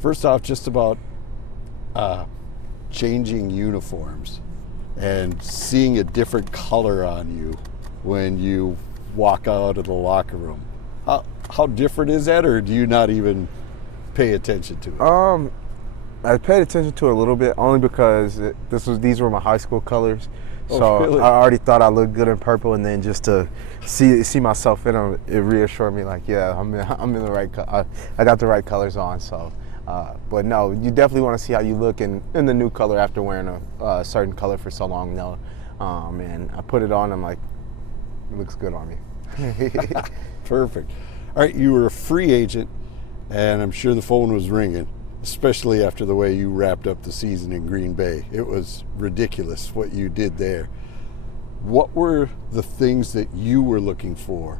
First off, just about changing uniforms and seeing a different color on you when you walk out of the locker room. How different is that, or do you not even pay attention to it? I paid attention to it a little bit, only because these were my high school colors. So Oh, really? I already thought I looked good in purple, and then just to see myself in them, it reassured me, like, yeah, I'm in the right. I got the right colors on. So, but no, you definitely want to see how you look in the new color after wearing a certain color for so long. No, and I put it on. I'm like, it looks good on me. Perfect. All right, you were a free agent, and I'm sure the phone was ringing, especially after the way you wrapped up the season in Green Bay. It was ridiculous what you did there. What were the things that you were looking for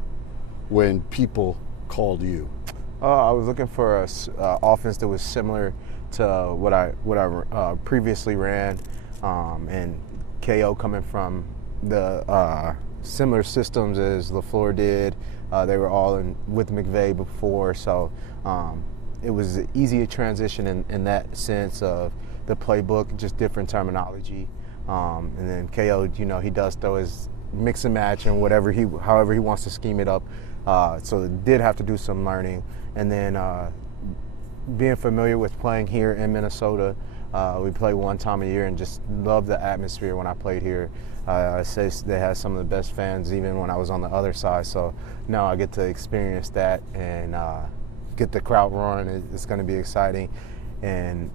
when people called you? I was looking for a offense that was similar to what I previously ran, and KO coming from the similar systems as LaFleur did. They were all with McVay before, so it was an easy transition in that sense of the playbook, just different terminology. And then KO, he does throw his mix and match and however he wants to scheme it up. So it did have to do some learning. And then being familiar with playing here in Minnesota, we play one time a year and just love the atmosphere when I played here. I say they had some of the best fans even when I was on the other side. So now I get to experience that and get the crowd roaring. It's going to be exciting. And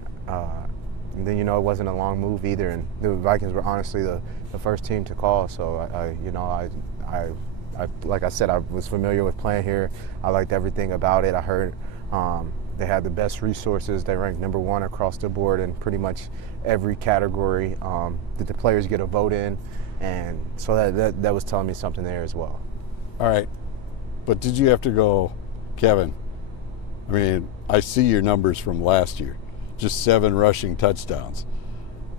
then, it wasn't a long move either. And the Vikings were honestly the first team to call. So, I like I said, I was familiar with playing here. I liked everything about it. I heard they had the best resources. They ranked number one across the board in pretty much every category that the players get a vote in. And so that was telling me something there as well. All right, but did you have to go, Kevin? I mean, I see your numbers from last year, just 7 rushing touchdowns.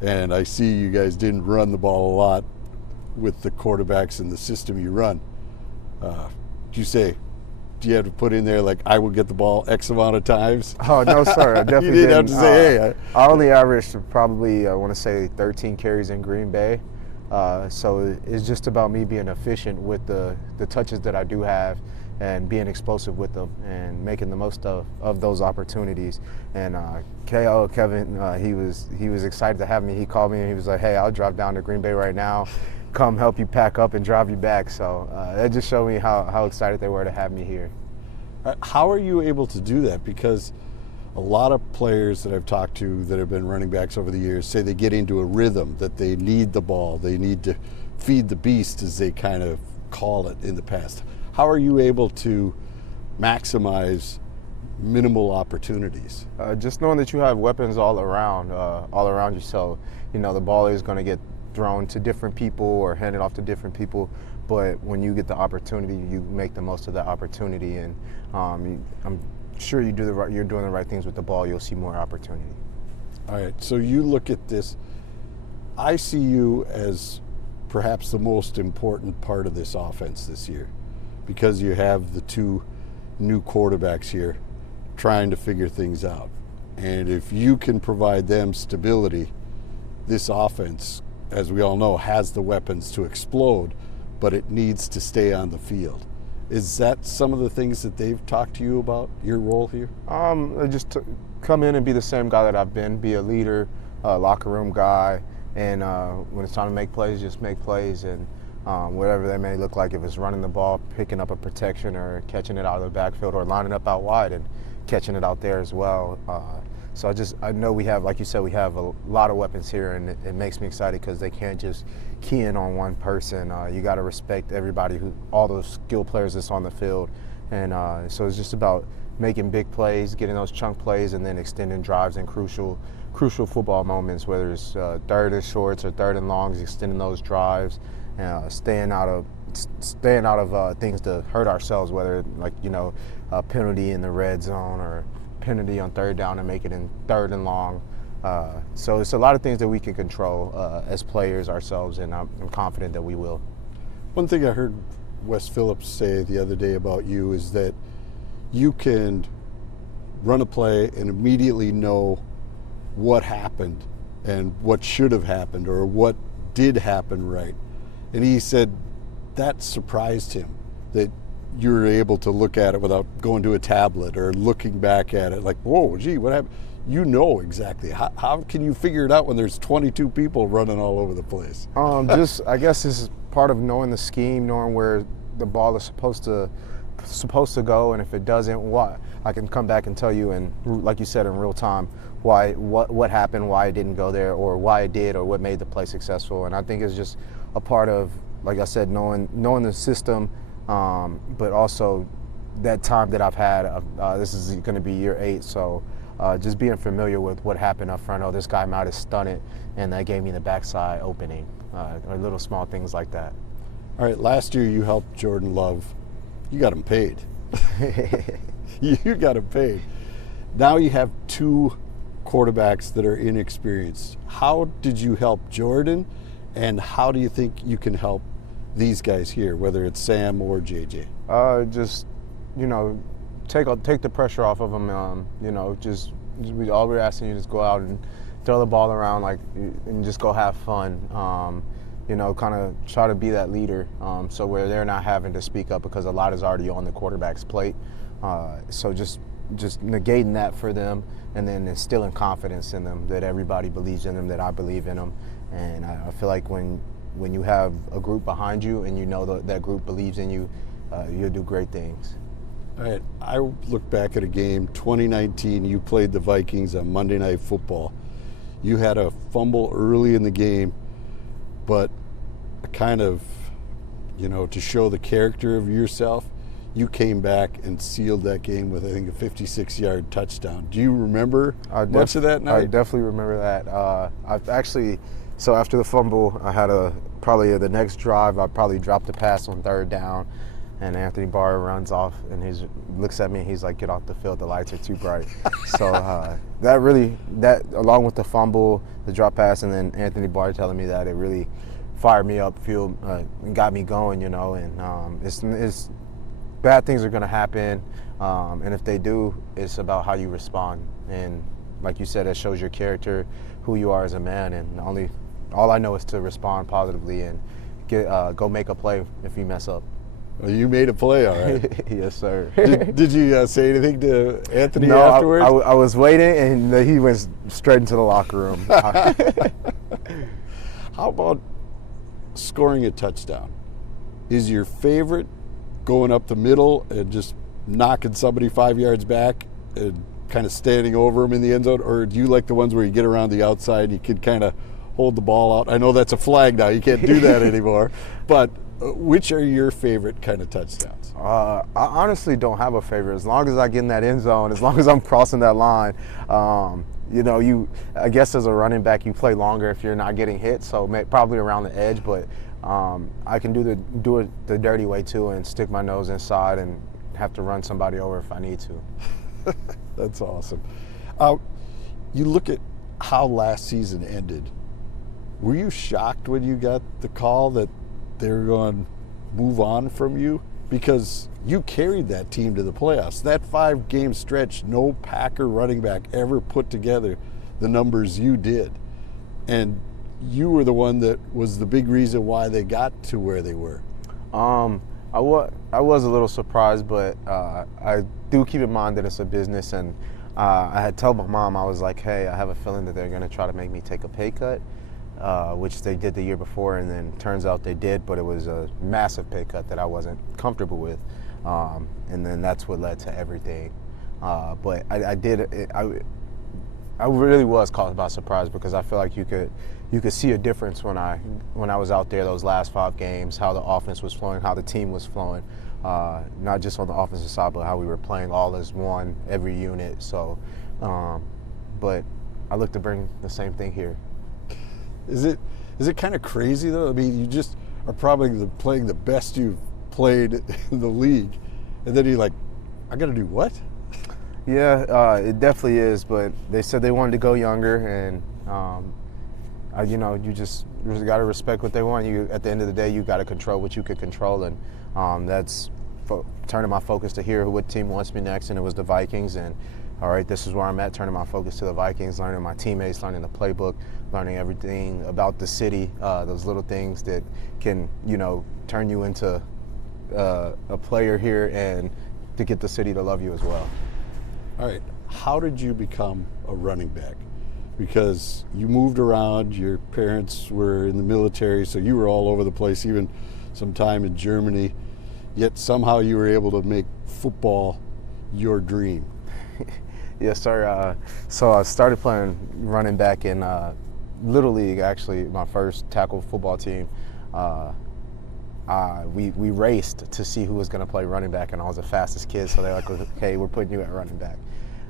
And I see you guys didn't run the ball a lot with the quarterbacks and the system you run. Do you have to put in there, like, I will get the ball X amount of times? Oh, no, sir. I definitely You didn't have to say, hey. I only averaged probably, I want to say, 13 carries in Green Bay. So it's just about me being efficient with the touches that I do have and being explosive with them and making the most of those opportunities. And Kevin, he was excited to have me. He called me and he was like, hey, I'll drive down to Green Bay right now, come help you pack up and drive you back. So that just showed me how excited they were to have me here. How are you able to do that? Because a lot of players that I've talked to that have been running backs over the years say they get into a rhythm that they need the ball. They need to feed the beast, as they kind of call it in the past. How are you able to maximize minimal opportunities? Just knowing that you have weapons all around you. So, the ball is going to get thrown to different people or handed off to different people. But when you get the opportunity, you make the most of that opportunity. And I'm sure you're doing the right things with the ball. You'll see more opportunity. All right. So you look at this. I see you as perhaps the most important part of this offense this year, because you have the 2 new quarterbacks here trying to figure things out. And if you can provide them stability, this offense, as we all know, has the weapons to explode, but it needs to stay on the field. Is that some of the things that they've talked to you about, your role here? Just to come in and be the same guy that I've been, be a leader, locker room guy, and when it's time to make plays, just make plays. And whatever that may look like, if it's running the ball, picking up a protection, or catching it out of the backfield, or lining up out wide and catching it out there as well. So I know we have, like you said, we have a lot of weapons here, and it makes me excited because they can't just key in on one person. You got to respect everybody, all those skill players that's on the field. And so it's just about making big plays, getting those chunk plays, and then extending drives in crucial football moments, whether it's 3rd and shorts or 3rd and longs, extending those drives, staying out of things to hurt ourselves, whether a penalty in the red zone or penalty on 3rd down and make it in 3rd and long. So it's a lot of things that we can control as players ourselves, and I'm confident that we will. One thing I heard Wes Phillips say the other day about you is that you can run a play and immediately know what happened and what should have happened or what did happen right. And he said that surprised him, that you were able to look at it without going to a tablet or looking back at it like, whoa, gee, what happened? You know exactly. How can you figure it out when there's 22 people running all over the place? I guess this is part of knowing the scheme, knowing where the ball is supposed to go, and if it doesn't, what I can come back and tell you, and like you said, in real time, what happened, why it didn't go there, or why it did, or what made the play successful. And I think it's just a part of, like I said, knowing the system, but also that time that I've had. This is going to be year 8, so just being familiar with what happened up front. Oh, this guy might have stunned it, and that gave me the backside opening, or little small things like that. All right, last year you helped Jordan Love. You got him paid. You got him paid. Now you have 2 quarterbacks that are inexperienced. How did you help Jordan, and how do you think you can help these guys here, whether it's Sam or JJ? Just, take the pressure off of them. All we're asking you is go out and throw the ball around, and just go have fun. Kind of try to be that leader, so where they're not having to speak up because a lot is already on the quarterback's plate. So just negating that for them, and then instilling confidence in them, that everybody believes in them, that I believe in them. And I feel like when you have a group behind you and you know that group believes in you, you'll do great things. All right, I look back at a game, 2019, you played the Vikings on Monday Night Football. You had a fumble early in the game, but kind of, to show the character of yourself, you came back and sealed that game with, I think, a 56-yard touchdown. Do you remember much of that night? I definitely remember that. So after the fumble, I had probably the next drive, I probably dropped the pass on 3rd down, and Anthony Barr runs off, and he looks at me, and he's like, "Get off the field, the lights are too bright." So that along with the fumble, the drop pass, and then Anthony Barr telling me that, it really fired me up, and got me going, and it's bad things are going to happen, and if they do, it's about how you respond. And like you said, it shows your character, who you are as a man, and all I know is to respond positively and go make a play if you mess up. Well, you made a play, all right. Yes, sir. Did you say anything to Anthony no, afterwards? I was waiting, and he went straight into the locker room. How about scoring a touchdown? Is your favorite going up the middle and just knocking somebody 5 yards back and kind of standing over them in the end zone, or do you like the ones where you get around the outside and you can kind of hold the ball out? I know that's a flag now. You can't do that anymore. But which are your favorite kind of touchdowns? I honestly don't have a favorite. As long as I get in that end zone, as long as I'm crossing that line, I guess as a running back, you play longer if you're not getting hit, so probably around the edge. But I can do it the dirty way too, and stick my nose inside and have to run somebody over if I need to. That's awesome. You look at how last season ended. Were you shocked when you got the call that they were going to move on from you? Because you carried that team to the playoffs. That 5-game stretch, no Packer running back ever put together the numbers you did. And you were the one that was the big reason why they got to where they were. I was a little surprised, but I do keep in mind that it's a business, and I had told my mom, I was like, hey, I have a feeling that they're going to try to make me take a pay cut, which they did the year before, and then turns out they did, but it was a massive pay cut that I wasn't comfortable with, and then that's what led to everything. But I really was caught by surprise, because I feel like you could see a difference when I was out there those last 5 games, how the offense was flowing, how the team was flowing, not just on the offensive side, but how we were playing all as one, every unit. So, but I look to bring the same thing here. Is it kind of crazy though? I mean, you just are probably playing the best you've played in the league, and then you're like, I got to do what? Yeah, it definitely is. But they said they wanted to go younger, and you just got to respect what they want. At the end of the day, you got to control what you could control, and that's turning my focus to hear what team wants me next, and it was the Vikings, and all right, this is where I'm at, turning my focus to the Vikings, learning my teammates, learning the playbook, learning everything about the city, those little things that can, turn you into a player here and to get the city to love you as well. All right, how did you become a running back? Because you moved around, your parents were in the military, so you were all over the place, even some time in Germany, yet somehow you were able to make football your dream. Yes, sir. So I started playing running back in Little League, actually, my first tackle football team. We raced to see who was going to play running back, and I was the fastest kid, so they're like, okay, we're putting you at running back.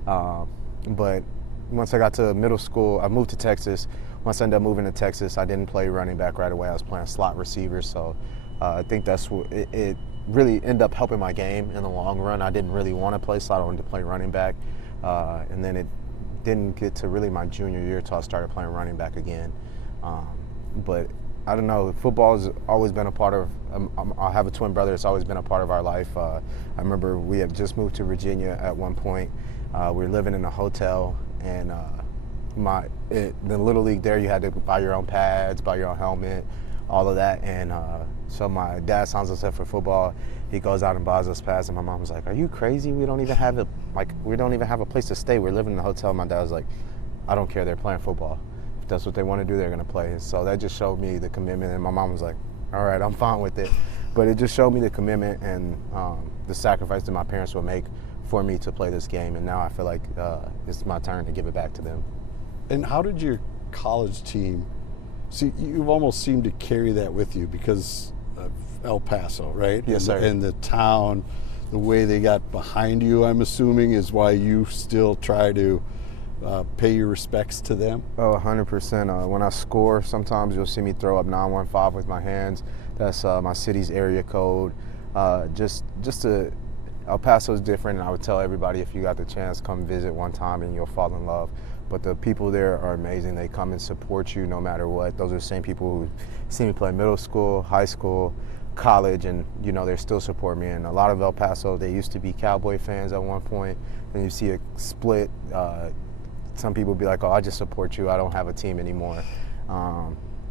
But once I got to middle school, I moved to Texas. Once I ended up moving to Texas, I didn't play running back right away. I was playing slot receiver, so I think that's what it really ended up helping my game in the long run. I didn't really want to play slot. I wanted to play running back, and then it didn't get to really my junior year until I started playing running back again. But I don't know, football has always been a part of, I have a twin brother, it's always been a part of our life. I remember we had just moved to Virginia at one point. We were living in a hotel, and the Little League there, you had to buy your own pads, buy your own helmet, all of that. And so my dad signs us up for football. He goes out and buys us pads, and my mom was like, "Are you crazy? We don't even have a place to stay. We're living in a hotel." My dad was like, "I don't care. They're playing football. If that's what they want to do, they're going to play." And so that just showed me the commitment, and my mom was like, "All right, I'm fine with it." But it just showed me the commitment and the sacrifice that my parents would make for me to play this game, and now I feel like it's my turn to give it back to them. And how did your college team, see, you've almost seemed to carry that with you because of El Paso, right? Yes, sir. And the town, the way they got behind you, I'm assuming, is why you still try to pay your respects to them? Oh, 100%. When I score, sometimes you'll see me throw up 915 with my hands. That's my city's area code. El Paso is different, and I would tell everybody, if you got the chance, come visit one time and you'll fall in love. But the people there are amazing. They come and support you no matter what. Those are the same people who see me play middle school, high school, college, and they still support me. And a lot of El Paso, they used to be Cowboy fans at one point, and you see a split. Some people be like, "Oh, I just support you. I don't have a team anymore."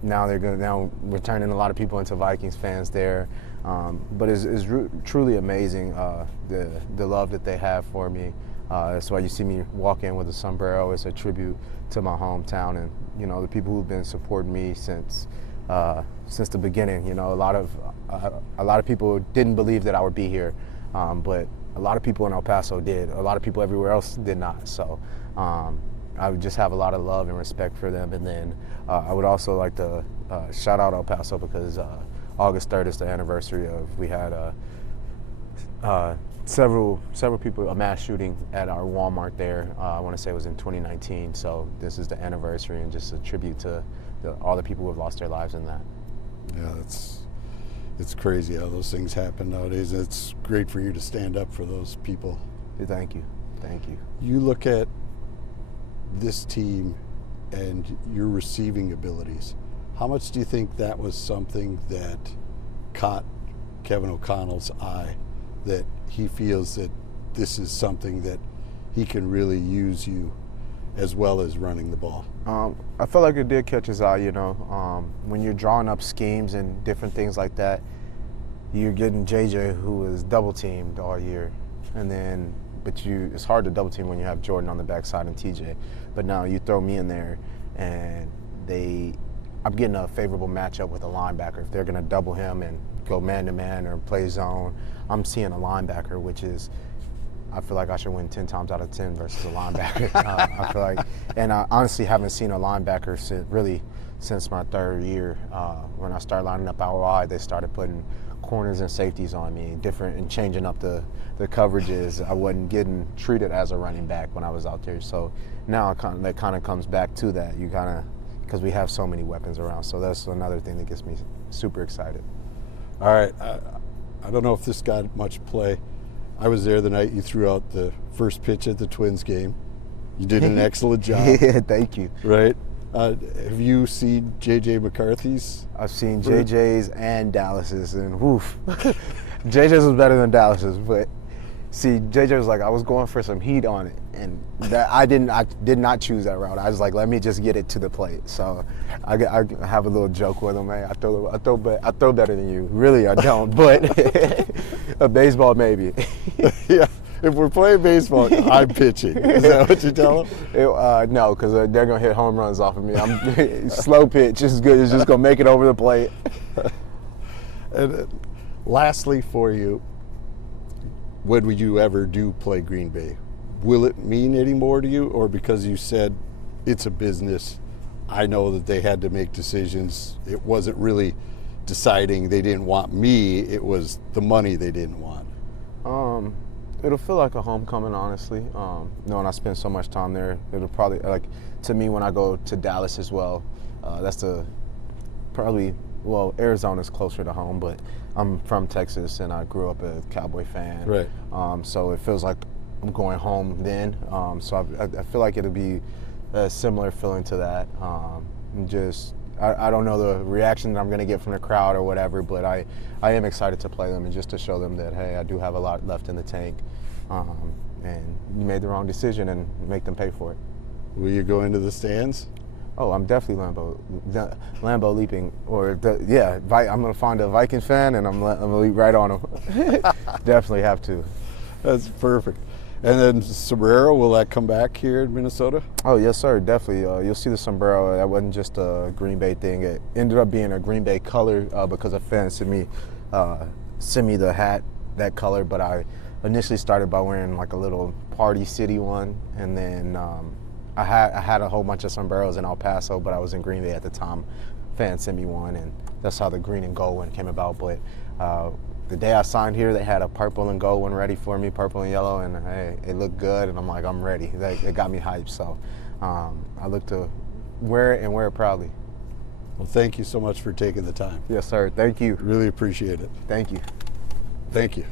Now we're turning a lot of people into Vikings fans there. But it's truly amazing, the love that they have for me. That's why you see me walk in with a sombrero. It's a tribute to my hometown and the people who've been supporting me since the beginning. A lot of people didn't believe that I would be here, but a lot of people in El Paso did. A lot of people everywhere else did not. So I would just have a lot of love and respect for them. And then I would also like to shout out El Paso because August 3rd is the anniversary of, we had several people, a mass shooting at our Walmart there. I want to say it was in 2019. So this is the anniversary and just a tribute to all the people who have lost their lives in that. Yeah, it's crazy how those things happen nowadays. It's great for you to stand up for those people. Thank you. You look at this team and your receiving abilities. How much do you think that was something that caught Kevin O'Connell's eye, that he feels that this is something that he can really use you as well as running the ball? I felt like it did catch his eye, when you're drawing up schemes and different things like that, you're getting JJ, who is double teamed all year, but it's hard to double team when you have Jordan on the backside and TJ. But now you throw me in there, and I'm getting a favorable matchup with a linebacker. If they're going to double him and go man-to-man or play zone, I'm seeing a linebacker, which is, I feel like I should win 10 times out of 10 versus a linebacker. I feel like, and I honestly haven't seen a linebacker since my third year. When I started lining up out wide, they started putting corners and safeties on me, and changing up the coverages. I wasn't getting treated as a running back when I was out there. So now that kind of comes back to that. Because we have so many weapons around. So that's another thing that gets me super excited. All right. I don't know if this got much play. I was there the night you threw out the first pitch at the Twins game. You did an excellent job. Yeah, thank you. Right. Have you seen J.J. McCarthy's? I've seen J.J.'s and Dallas's, and woof. J.J.'s was better than Dallas's, but See, JJ was like, I was going for some heat on it, and that I did not choose that route. I was like, let me just get it to the plate. So I have a little joke with him, man. I throw better than you. Really, I don't, but a baseball maybe. Yeah. If we're playing baseball, I'm pitching. Is that what you tell them? No, because they're gonna hit home runs off of me. I'm slow pitch is good. It's just gonna make it over the plate. And lastly, for you, when would you ever do play Green Bay? Will it mean any more to you, or because you said it's a business, I know that they had to make decisions. It wasn't really deciding they didn't want me, it was the money they didn't want. It'll feel like a homecoming, honestly. Knowing I spent so much time there, it'll probably, like, to me when I go to Dallas as well, that's Arizona's closer to home, but I'm from Texas and I grew up a Cowboy fan. Right. So it feels like I'm going home then. So I feel like it'll be a similar feeling to that. I don't know the reaction that I'm going to get from the crowd or whatever, but I am excited to play them and just to show them that, hey, I do have a lot left in the tank. And you made the wrong decision and make them pay for it. Will you go into the stands? Oh, I'm definitely Lambeau leaping. I'm going to find a Vikings fan and I'm going to leap right on them. Definitely have to. That's perfect. And then sombrero, will that come back here in Minnesota? Oh, yes, sir, definitely. You'll see the sombrero. That wasn't just a Green Bay thing. It ended up being a Green Bay color because a fan sent me the hat, that color. But I initially started by wearing like a little Party City one. And then I had a whole bunch of sombreros in El Paso, but I was in Green Bay at the time. Fan sent me one, and that's how the green and gold one came about. But the day I signed here, they had a purple and gold one ready for me, purple and yellow, and hey, it looked good, and I'm like, I'm ready. It got me hyped, so I look to wear it and wear it proudly. Well, thank you so much for taking the time. Yes, sir. Thank you. Really appreciate it. Thank you. Thank you.